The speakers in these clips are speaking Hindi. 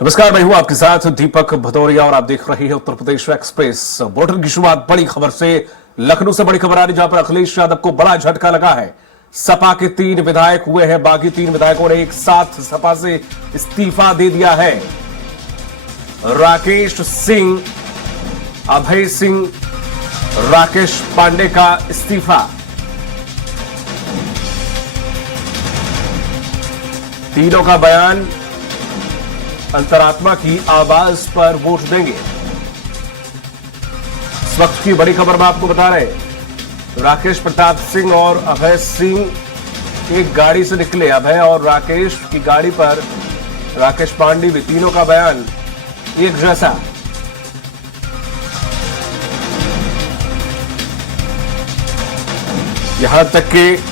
नमस्कार, मैं हूं आपके साथ दीपक भदौरिया और आप देख रहे हैं उत्तर प्रदेश एक्सप्रेस। बुलेटिन की शुरुआत बड़ी खबर से। लखनऊ से बड़ी खबर आ रही जहां पर अखिलेश यादव को बड़ा झटका लगा है। सपा के 3 विधायक हुए हैं, बाकी 3 विधायकों ने एक साथ सपा से इस्तीफा दे दिया है। राकेश सिंह, अभय सिंह, राकेश पांडे का इस्तीफा। तीनों का बयान, अंतरात्मा की आवाज पर वोट देंगे। इस वक्त की बड़ी खबर में आपको बता रहे हैं, राकेश प्रताप सिंह और अभय सिंह एक गाड़ी से निकले। अभय और राकेश की गाड़ी पर राकेश पांडे भी। तीनों का बयान एक जैसा। यहां तक कि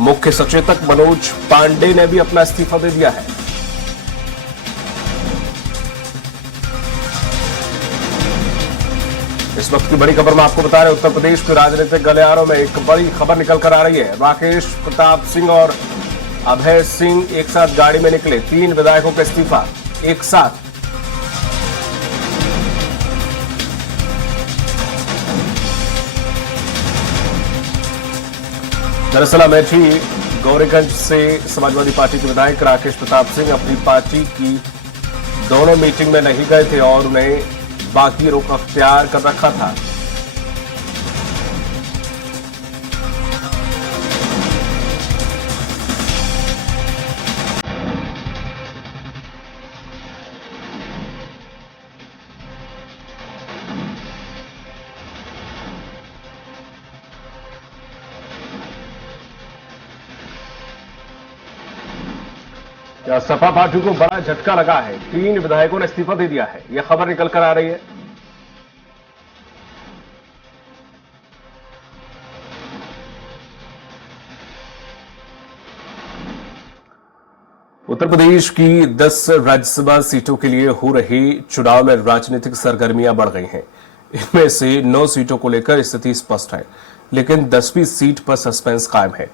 मुख्य सचेतक मनोज पांडे ने भी अपना इस्तीफा दे दिया है। इस वक्त की बड़ी खबर में आपको बता रहे हैं, उत्तर प्रदेश के राजनीतिक गलियारों में एक बड़ी खबर निकल कर आ रही है। राकेश प्रताप सिंह और अभय सिंह एक साथ गाड़ी में निकले। 3 विधायकों का इस्तीफा एक साथ। दरअसल अमेठी गौरीगंज से समाजवादी पार्टी के विधायक राकेश प्रताप सिंह अपनी पार्टी की दोनों मीटिंग में नहीं गए थे और उन्हें बाकी रुख अख्तियार कर रखा था। सपा पार्टी को बड़ा झटका लगा है। 3 विधायकों ने इस्तीफा दे दिया है, यह खबर निकल कर आ रही है। उत्तर प्रदेश की 10 राज्यसभा सीटों के लिए हो रही चुनाव में राजनीतिक सरगर्मियां बढ़ गई हैं। इनमें से 9 सीटों को लेकर स्थिति स्पष्ट है, लेकिन 10वीं सीट पर सस्पेंस कायम है।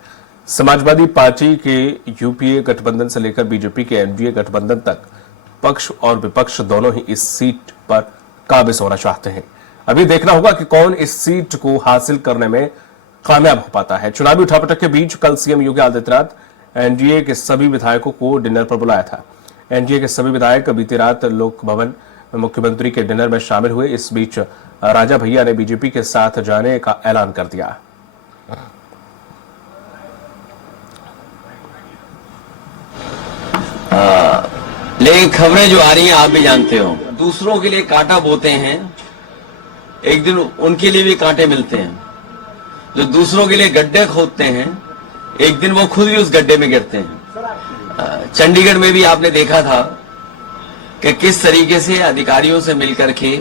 समाजवादी पार्टी के यूपीए गठबंधन से लेकर बीजेपी के एनडीए गठबंधन तक पक्ष और विपक्ष दोनों ही इस सीट पर काबिज होना चाहते हैं। अभी देखना होगा कि कौन इस सीट को हासिल करने में कामयाब हो पाता है। चुनावी उठापटक के बीच कल सीएम योगी आदित्यनाथ एनडीए के सभी विधायकों को डिनर पर बुलाया था। एनडीए के सभी विधायक बीती रात लोक भवन में मुख्यमंत्री के डिनर में शामिल हुए। इस बीच राजा भैया ने बीजेपी के साथ जाने का ऐलान कर दिया। लेकिन खबरें जो आ रही हैं आप भी जानते हो, दूसरों के लिए कांटा बोते हैं, एक दिन उनके लिए भी कांटे मिलते हैं। जो दूसरों के लिए गड्ढे खोदते हैं, एक दिन वो खुद भी उस गड्ढे में गिरते हैं। चंडीगढ़ में भी आपने देखा था कि किस तरीके से अधिकारियों से मिलकर के,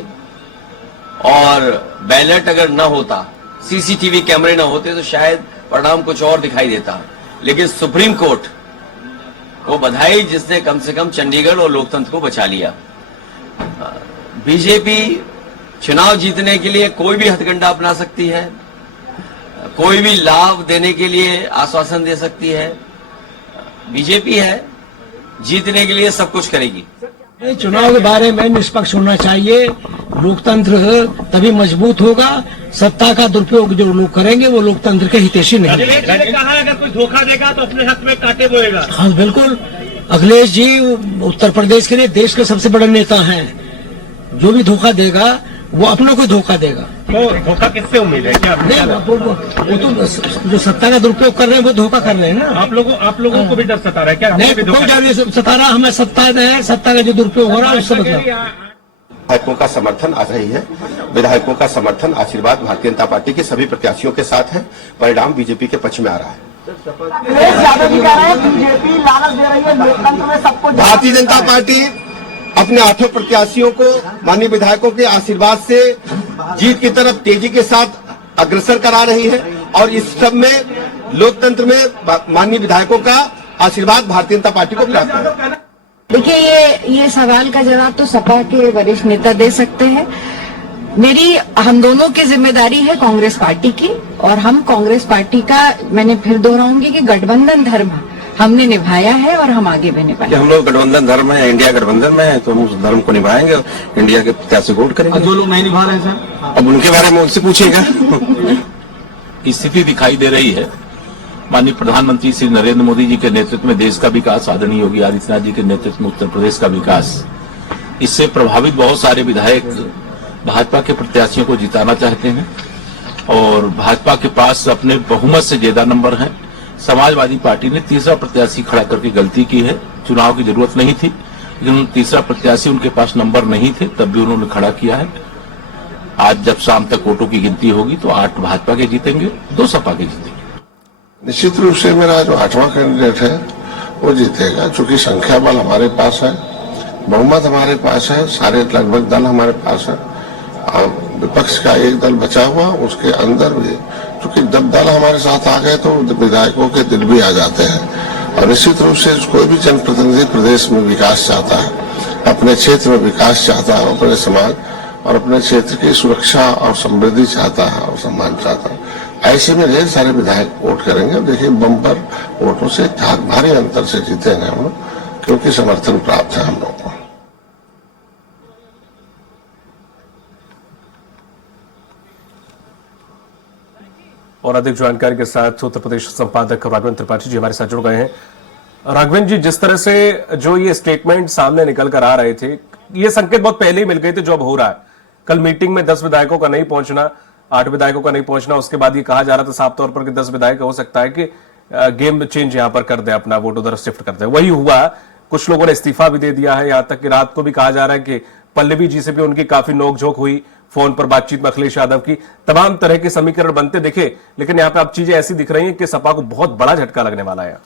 और बैलेट अगर न होता, सीसीटीवी कैमरे न होते तो शायद परिणाम कुछ और दिखाई देता। लेकिन सुप्रीम कोर्ट वो बधाई जिसने कम से कम चंडीगढ़ और लोकतंत्र को बचा लिया। बीजेपी चुनाव जीतने के लिए कोई भी हथकंडा अपना सकती है, कोई भी लाभ देने के लिए आश्वासन दे सकती है। बीजेपी है, जीतने के लिए सब कुछ करेगी। चुनाव के बारे में निष्पक्ष होना चाहिए। लोकतंत्र तभी मजबूत होगा। सत्ता का दुरुपयोग जो लोग करेंगे वो लोकतंत्र के हितैषी नहीं। कहा अगर कोई धोखा देगा तो अपने हक में कांटे बोएगा। हाँ बिल्कुल, अखिलेश जी उत्तर प्रदेश के लिए देश के सबसे बड़े नेता हैं। जो भी धोखा देगा वो अपनों को धोखा देगा। तो धोखा किससे उम्मीद है? क्या नहीं, वो तो जो सत्ता का दुरुपयोग कर रहे हैं वो धोखा कर रहे हैं ना। आप लोगों को भी डर सता रहा है क्या? नहीं, कोई डर नहीं सता रहा। हमें सत्ता है, सत्ता का जो दुरुपयोग हो रहा है उससे मतलब। विधायकों का समर्थन आ रही है। विधायकों का समर्थन आशीर्वाद भारतीय जनता पार्टी के सभी प्रत्याशियों के साथ है। परिणाम बीजेपी के पक्ष में आ रहा है। बीजेपी लालच दे रही है लोकतंत्र में सबको। भारतीय जनता पार्टी अपने 8 प्रत्याशियों को माननीय विधायकों के आशीर्वाद से जीत की तरफ तेजी के साथ अग्रसर करा रही है, और इस सब में लोकतंत्र में माननीय विधायकों का आशीर्वाद भारतीय जनता पार्टी को प्राप्त है। देखिए, ये सवाल का जवाब तो सपा के वरिष्ठ नेता दे सकते हैं। हम दोनों की जिम्मेदारी है कांग्रेस पार्टी की, और हम कांग्रेस पार्टी का, मैंने फिर दोहराऊंगी कि गठबंधन धर्म हमने निभाया है और हम आगे भी निभाएंगे। हम लोग गठबंधन धर्म है, इंडिया गठबंधन में है, तो हम उस धर्म को निभाएंगे और इंडिया के प्रत्याशी को वोट करेंगे। जो लोग नहीं निभा रहे हैं सर, अब उनके बारे में उनसे पूछिएगा। स्थिति दिखाई दे रही है। माननीय प्रधानमंत्री श्री नरेंद्र मोदी जी के नेतृत्व में देश का विकास, आदरणीय योगी आदित्यनाथ जी के नेतृत्व में उत्तर प्रदेश का विकास, इससे प्रभावित बहुत सारे विधायक भाजपा के प्रत्याशियों को जिताना चाहते हैं और भाजपा के पास अपने बहुमत से ज्यादा नंबर हैं। समाजवादी पार्टी ने तीसरा प्रत्याशी खड़ा करके गलती की है। चुनाव की जरूरत नहीं थी, लेकिन तीसरा प्रत्याशी उनके पास नंबर नहीं थे, तब भी उन्होंने खड़ा किया है। आज जब शाम तक वोटों की गिनती होगी तो 8 भाजपा के जीतेंगे, 2 सपा के जीतेंगे। निश्चित रूप से मेरा जो 8वां कैंडिडेट है वो जीतेगा, चूंकि संख्या बल हमारे पास है, बहुमत हमारे पास है, सारे लगभग दल हमारे पास है। विपक्ष का एक दल बचा हुआ, उसके अंदर भी चूंकि जब दल हमारे साथ आ गए तो विधायकों के दिल भी आ जाते हैं। और निश्चित रूप से कोई भी जनप्रतिनिधि प्रदेश में विकास चाहता है, अपने क्षेत्र में विकास चाहता है, अपने समाज और अपने क्षेत्र की सुरक्षा और समृद्धि चाहता है और सम्मान चाहता है। ऐसे में ढेर सारे विधायक वोट करेंगे। देखिए बम्पर वोटों से भारी अंतर से जीतेंगे हम लोग, क्योंकि समर्थन प्राप्त है हम लोग को। और अधिक जानकारी के साथ उत्तर प्रदेश संपादक राघवेंद्र त्रिपाठी जी हमारे साथ जुड़ गए हैं। राघवेंद्र जी, जिस तरह से जो ये स्टेटमेंट सामने निकल कर आ रहे थे, ये संकेत बहुत पहले ही मिल गए थे जो अब हो रहा है। कल मीटिंग में 10 विधायकों का नहीं पहुंचना, 8 विधायकों का नहीं पहुंचना, उसके बाद ये कहा जा रहा था साफ तौर पर कि 10 विधायक हो सकता है कि गेम चेंज यहां पर कर दे, अपना वोट उधर शिफ्ट कर दे। वही हुआ, कुछ लोगों ने इस्तीफा भी दे दिया है। यहां तक कि रात को भी कहा जा रहा है कि पल्लवी जी से भी उनकी काफी नोकझोंक हुई, फोन पर बातचीत में अखिलेश यादव की। तमाम तरह के समीकरण बनते दिखे, लेकिन यहां पे अब चीजें ऐसी दिख रही हैं कि सपा को बहुत बड़ा झटका लगने वाला है।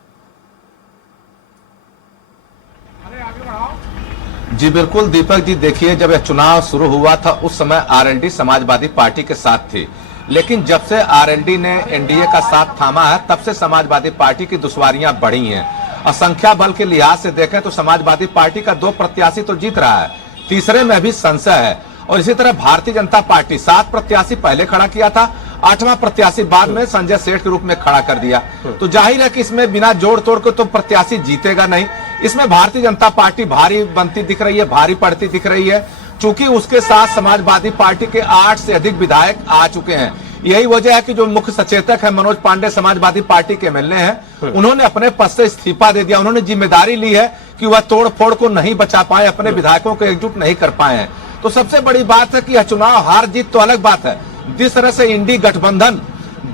जी बिल्कुल दीपक जी, देखिए जब यह चुनाव शुरू हुआ था उस समय आरएलडी समाजवादी पार्टी के साथ थी, लेकिन जब से आरएलडी ने एनडीए का साथ थामा है तब से समाजवादी पार्टी की दुश्वारियां बढ़ी हैं। और संख्या बल के लिहाज से देखें तो समाजवादी पार्टी का 2 प्रत्याशी तो जीत रहा है, तीसरे में भी संशय है। और इसी तरह भारतीय जनता पार्टी 7 प्रत्याशी पहले खड़ा किया था, 8वां प्रत्याशी बाद में संजय सेठ के रूप में खड़ा कर दिया। तो जाहिर है कि इसमें बिना जोड़ तोड़ के तो प्रत्याशी जीतेगा नहीं। इसमें भारतीय जनता पार्टी भारी बनती दिख रही है, भारी पड़ती दिख रही है, चूंकि उसके साथ समाजवादी पार्टी के 8 से अधिक विधायक आ चुके हैं। यही वजह है कि जो मुख्य सचेतक है मनोज पांडे, समाजवादी पार्टी के एमएलए हैं, उन्होंने अपने पद से इस्तीफा दे दिया। उन्होंने जिम्मेदारी ली है कि वह तोड़ फोड़ को नहीं बचा पाए, अपने विधायकों को एकजुट नहीं कर पाए हैं। तो सबसे बड़ी बात है कि यह चुनाव हार जीत तो अलग बात है, जिस तरह से इंडी गठबंधन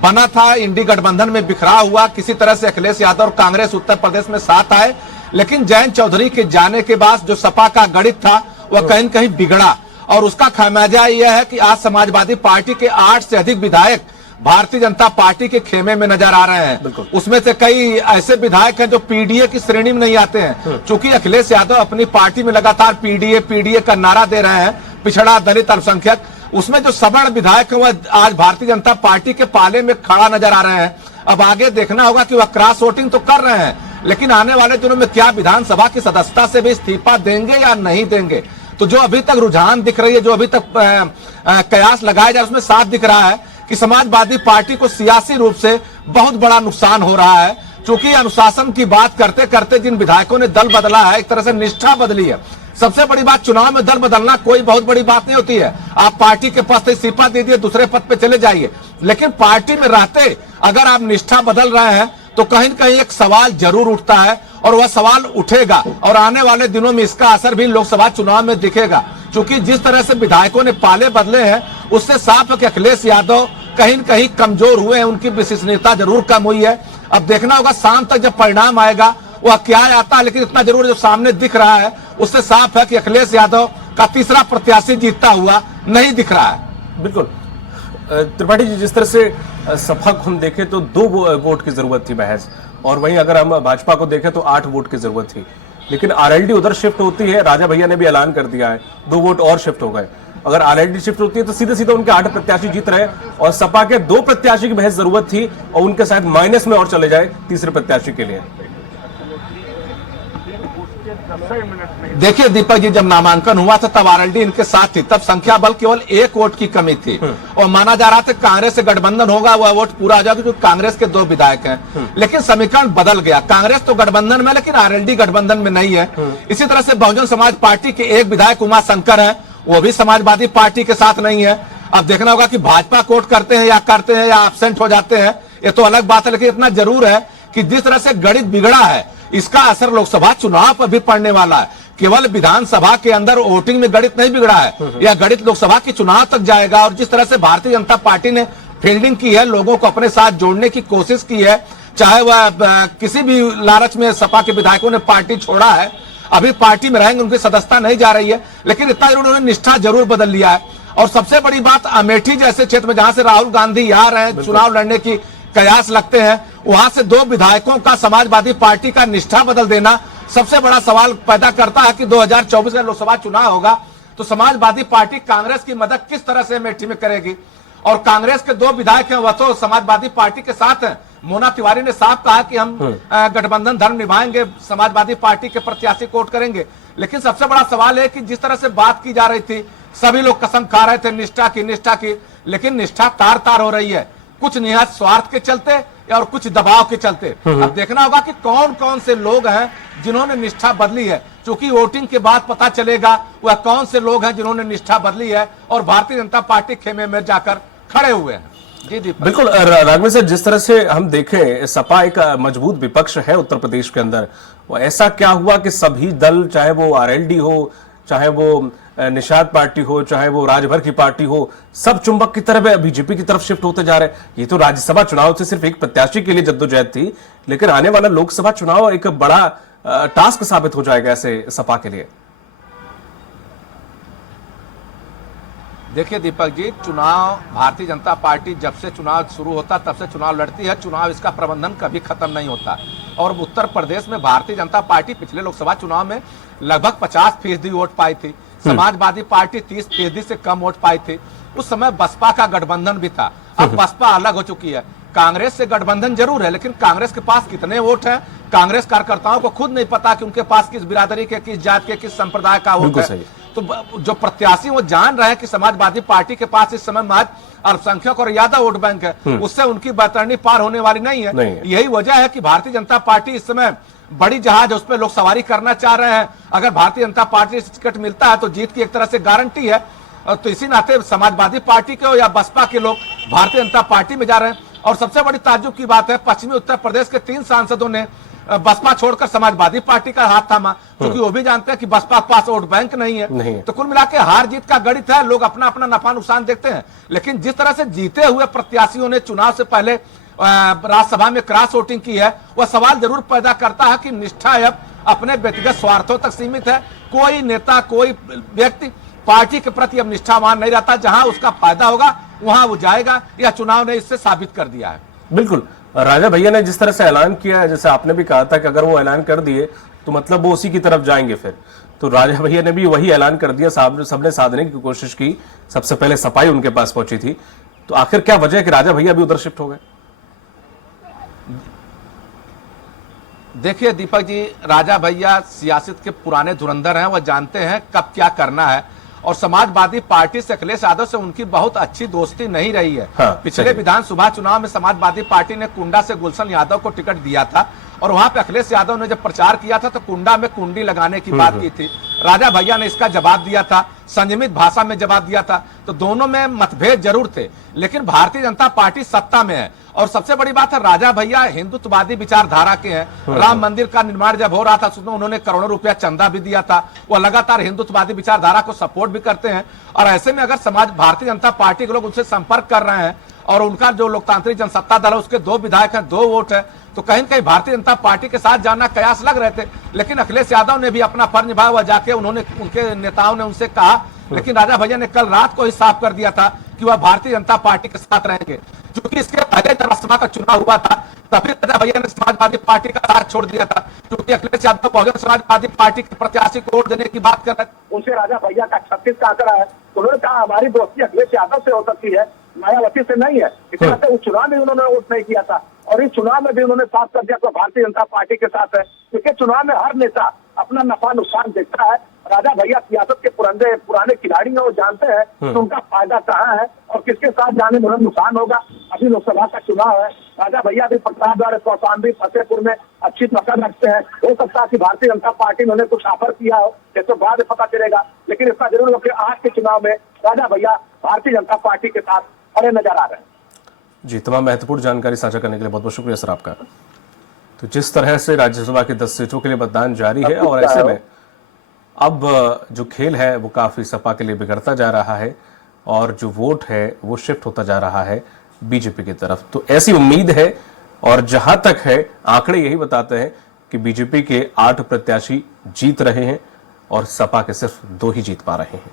बना था, इंडी गठबंधन में बिखरा हुआ, किसी तरह से अखिलेश यादव और कांग्रेस उत्तर प्रदेश में साथ आए, लेकिन जयंत चौधरी के जाने के बाद जो सपा का गणित था वह कहीं न कहीं बिगड़ा। और उसका खामियाजा यह है कि आज समाजवादी पार्टी के 8 से अधिक विधायक भारतीय जनता पार्टी के खेमे में नजर आ रहे हैं। उसमें से कई ऐसे विधायक हैं जो पीडीए की श्रेणी में नहीं आते हैं, क्योंकि अखिलेश यादव अपनी पार्टी में लगातार पीडीए का नारा दे रहे हैं, पिछड़ा दलित अल्पसंख्यक। उसमें जो सवर्ण विधायक है वह आज भारतीय जनता पार्टी के पाले में खड़ा नजर आ रहे हैं। अब आगे देखना होगा कि वह क्रॉस वोटिंग तो कर रहे हैं, लेकिन आने वाले दिनों में क्या विधानसभा की सदस्यता से भी इस्तीफा देंगे या नहीं देंगे। तो जो अभी तक रुझान दिख रही है, जो अभी तक कयास लगाया जा रहा है, उसमें साफ दिख रहा है कि समाजवादी पार्टी को सियासी रूप से बहुत बड़ा नुकसान हो रहा है। क्योंकि अनुशासन की बात करते करते जिन विधायकों ने दल बदला है, एक तरह से निष्ठा बदली है। सबसे बड़ी बात, चुनाव में दल बदलना कोई बहुत बड़ी बात नहीं होती है। आप पार्टी के पद से इस्तीफा दे दिए, दूसरे पद पे चले जाइए, लेकिन पार्टी में रहते अगर आप निष्ठा बदल रहे हैं तो कहीं न कहीं एक सवाल जरूर उठता है, और वह सवाल उठेगा और आने वाले दिनों में इसका असर भी लोकसभा चुनाव में दिखेगा। क्योंकि जिस तरह से विधायकों ने पाले बदले हैं, उससे साफ है कि अखिलेश यादव कहीं न कहीं कमजोर हुए हैं, उनकी विश्वसनीयता जरूर कम हुई है। अब देखना होगा शाम तक जब परिणाम आएगा वह क्या आता है, लेकिन इतना जरूर जो सामने दिख रहा है उससे साफ है कि अखिलेश यादव का तीसरा प्रत्याशी जीतता हुआ नहीं दिख रहा है। बिल्कुल त्रिपाठी जी, जिस तरह से सपा को हम देखें तो 2 वोट की जरूरत थी महज, और वहीं अगर हम भाजपा को देखें तो 8 वोट की जरूरत थी, लेकिन आरएलडी उधर शिफ्ट होती है। राजा भैया ने भी ऐलान कर दिया है 2 वोट और शिफ्ट हो गए। अगर आरएलडी शिफ्ट होती है तो सीधे सीधे उनके 8 प्रत्याशी जीत रहे, और सपा के 2 प्रत्याशी की महज जरूरत थी, और उनके शायद माइनस में और चले जाए तीसरे प्रत्याशी के लिए। देखिए दीपक जी, जब नामांकन हुआ था तब आरएलडी इनके साथ थी, तब संख्या बल केवल 1 वोट की कमी थी और माना जा रहा था कांग्रेस से गठबंधन होगा, वह वोट पूरा हो जाएगा क्योंकि कांग्रेस के 2 विधायक हैं। लेकिन समीकरण बदल गया, कांग्रेस तो गठबंधन में लेकिन आरएलडी गठबंधन में नहीं है। इसी तरह से बहुजन समाज पार्टी के एक विधायक उमा शंकर है, वो भी समाजवादी पार्टी के साथ नहीं है। अब देखना होगा कि भाजपा कोट करते हैं या एब्सेंट हो जाते हैं, ये तो अलग बात है। लेकिन इतना जरूर है कि जिस तरह से गणित बिगड़ा है इसका असर लोकसभा चुनाव पर भी पड़ने वाला है। केवल विधानसभा के अंदर वोटिंग में गणित नहीं बिगड़ा है, यह गणित लोकसभा के चुनाव तक जाएगा। और जिस तरह से भारतीय जनता पार्टी ने फील्डिंग की है, लोगों को अपने साथ जोड़ने की कोशिश की है, चाहे वह किसी भी लालच में सपा के विधायकों ने पार्टी छोड़ा है, अभी पार्टी में रहेंगे, उनकी सदस्यता नहीं जा रही है, लेकिन इतना जरूर उन्होंने निष्ठा जरूर बदल लिया है। और सबसे बड़ी बात, अमेठी जैसे क्षेत्र में जहां से राहुल गांधी आ रहे हैं, चुनाव लड़ने की कयास लगते हैं, वहां से 2 विधायकों का समाजवादी पार्टी का निष्ठा बदल देना सबसे बड़ा सवाल पैदा करता है कि 2024 का लोकसभा चुनाव होगा तो समाजवादी पार्टी कांग्रेस की मदद किस तरह से अमेठी में करेगी। और कांग्रेस के 2 विधायक हैं, वह तो समाजवादी पार्टी के साथ हैं। मोना तिवारी ने साफ कहा कि हम गठबंधन धर्म निभाएंगे, समाजवादी पार्टी के प्रत्याशी को वोट करेंगे। लेकिन सबसे बड़ा सवाल है कि जिस तरह से बात की जा रही थी, सभी लोग कसम खा रहे थे निष्ठा की, लेकिन निष्ठा तार तार हो रही है, कुछ निहत स्वार्थ के चलते और कुछ दबाव के चलते। अब देखना होगा कि कौन कौन से लोग हैं जिन्होंने निष्ठा बदली है, क्योंकि वोटिंग के बाद पता चलेगा वह कौन से लोग हैं जिन्होंने निष्ठा बदली है और भारतीय जनता पार्टी खेमे में जाकर खड़े हुए हैं। जी दीपक। बिल्कुल राघवेंद्र सर, जिस तरह से हम देखें सपा एक मजबूत विपक्ष है उत्तर प्रदेश के अंदर, वो ऐसा क्या हुआ कि सभी दल, चाहे वो आरएलडी हो, चाहे वो निषाद पार्टी हो, चाहे वो राजभर की पार्टी हो, सब चुंबक की तरफ बीजेपी की तरफ शिफ्ट होते जा रहे हैं। ये तो राज्यसभा चुनाव से सिर्फ एक प्रत्याशी के लिए जद्दोजहद थी, लेकिन आने वाला लोकसभा चुनाव एक बड़ा टास्क साबित हो जाएगा ऐसे सपा के लिए। देखिए दीपक जी, चुनाव भारतीय जनता पार्टी जब से चुनाव शुरू होता तब से चुनाव लड़ती है, चुनाव इसका प्रबंधन कभी खत्म नहीं होता। और उत्तर प्रदेश में भारतीय जनता पार्टी पिछले लोकसभा चुनाव में लगभग 50% वोट पाई थी, समाजवादी पार्टी 30% से कम वोट पाई थी। उस समय बसपा का गठबंधन भी था, अब बसपा अलग हो चुकी है। कांग्रेस से गठबंधन जरूर है, लेकिन कांग्रेस के पास कितने वोट हैं कांग्रेस कार्यकर्ताओं को खुद नहीं पता कि उनके पास किस बिरादरी के, किस जात के, किस संप्रदाय का वोट है। तो जो प्रत्याशी वो जान रहे हैं कि समाजवादी पार्टी के पास इस समय महज अल्पसंख्यक और यादव वोट बैंक है, उससे उनकी बैतरणी पार होने वाली नहीं है। यही वजह है कि भारतीय जनता पार्टी इस समय बड़ी जहाज है, उस पर लोग सवारी करना चाह रहे हैं। अगर भारतीय जनता पार्टी से टिकट मिलता है तो जीत की एक तरह से गारंटी है। तो इसी नाते समाजवादी पार्टी के हो या बसपा के लोग भारतीय जनता पार्टी में जा रहे हैं। और सबसे बड़ी ताज्जुब की बात है, पश्चिमी उत्तर प्रदेश के 3 सांसदों ने बसपा छोड़कर समाजवादी पार्टी का हाथ थामा, क्योंकि वो भी जानते हैं कि बसपा के पास वोट बैंक नहीं है। तो कुल मिलाकर हार जीत का गणित है, लोग अपना अपना नफा नुकसान देखते हैं। लेकिन जिस तरह से जीते हुए प्रत्याशियों ने चुनाव से पहले राज्यसभा में क्रॉस वोटिंग की है, वह सवाल जरूर पैदा करता है कि निष्ठा अब अपने व्यक्तिगत स्वार्थों तक सीमित है। कोई नेता, कोई व्यक्ति पार्टी के प्रति अब निष्ठावान नहीं रहता, जहां उसका फायदा होगा वहां वो जाएगा। यह चुनाव ने इससे साबित कर दिया है। बिल्कुल, राजा भैया ने जिस तरह से ऐलान किया है, जैसे आपने भी कहा था कि अगर वो ऐलान कर दिए तो मतलब वो उसी की तरफ जाएंगे, फिर तो राजा भैया ने भी वही ऐलान कर दिया। सबने साधने की कोशिश की, सबसे पहले सपाई उनके पास पहुंची थी। तो आखिर क्या वजह है कि राजा भैया भी उधर शिफ्ट हो गए? देखिए दीपक जी, राजा भैया सियासत के पुराने धुरंधर हैं, वह जानते हैं कब क्या करना है। और समाजवादी पार्टी से अखिलेश यादव से उनकी बहुत अच्छी दोस्ती नहीं रही है। पिछले विधानसभा चुनाव में समाजवादी पार्टी ने कुंडा से गुलशन यादव को टिकट दिया था और वहां पे अखिलेश यादव ने जब प्रचार किया था तो कुंडा में कुंडी लगाने की बात की थी। राजा भैया ने इसका जवाब दिया था, संयमित भाषा में जवाब दिया था। तो दोनों में मतभेद जरूर थे, लेकिन भारतीय जनता पार्टी सत्ता में है। और सबसे बड़ी बात है, राजा भैया हिंदुत्ववादी विचारधारा के हैं। राम मंदिर का निर्माण जब हो रहा था उसमें उन्होंने करोड़ों रुपया चंदा भी दिया था। वो लगातार हिंदुत्ववादी विचारधारा को सपोर्ट भी करते हैं। और ऐसे में अगर भारतीय जनता पार्टी के लोग उनसे संपर्क कर रहे हैं और उनका जो लोकतांत्रिक जनसत्ता दल है उसके 2 विधायक हैं, 2 वोट है, तो कहीं न कहीं भारतीय जनता पार्टी के साथ जाना कयास लग रहे थे। लेकिन अखिलेश यादव ने भी अपना फर्ज निभाया हुआ, जाके उनके नेताओं ने उनसे कहा। लेकिन राजा भैया ने कल रात को ही साफ कर दिया था कि वह भारतीय जनता पार्टी के साथ रहेंगे। क्योंकि इसके पहले जब राज्यसभा का चुनाव हुआ था तभी राजा भैया ने समाजवादी पार्टी का साथ छोड़ दिया था, क्योंकि अखिलेश यादव बहुजन समाजवादी पार्टी के प्रत्याशी को वोट देने की बात कर रहे थे। उनसे राजा भैया का 36 का आंकड़ा है, उन्होंने कहा हमारी दोस्ती अखिलेश यादव से हो सकती है, मायावती से नहीं है। इसी वजह से उस चुनाव में उन्होंने वोट नहीं किया था और इस चुनाव में भी उन्होंने साफ कर दिया तो भारतीय जनता पार्टी के साथ है, क्योंकि चुनाव में हर नेता अपना नफा नुकसान देखता है। राजा भैया सियासत के पुराने खिलाड़ी हैं, वो जानते हैं कि उनका फायदा कहाँ है और किसके साथ जाने में नुकसान होगा। अभी लोकसभा का चुनाव है, राजा भैया भी प्रतापगढ़, कौशाम्बी, फतेहपुर में अच्छी पकड़ रखते हैं। हो सकता है कि भारतीय जनता पार्टी ने उन्हें कुछ ऑफर किया हो, ये तो बाद में पता चलेगा, लेकिन इतना जरूर हो कि आज के चुनाव में राजा भैया भारतीय जनता पार्टी के साथ खड़े नजर आ रहे हैं। जी, तमाम महत्वपूर्ण जानकारी साझा करने के लिए बहुत बहुत शुक्रिया सर आपका। तो जिस तरह से राज्यसभा की 10 सीटों के लिए मतदान जारी है और ऐसे में अब जो खेल है वो काफी सपा के लिए बिगड़ता जा रहा है और जो वोट है वो शिफ्ट होता जा रहा है बीजेपी की तरफ। तो ऐसी उम्मीद है और जहां तक है आंकड़े यही बताते हैं कि बीजेपी के 8 प्रत्याशी जीत रहे हैं और सपा के सिर्फ 2 ही जीत पा रहे हैं।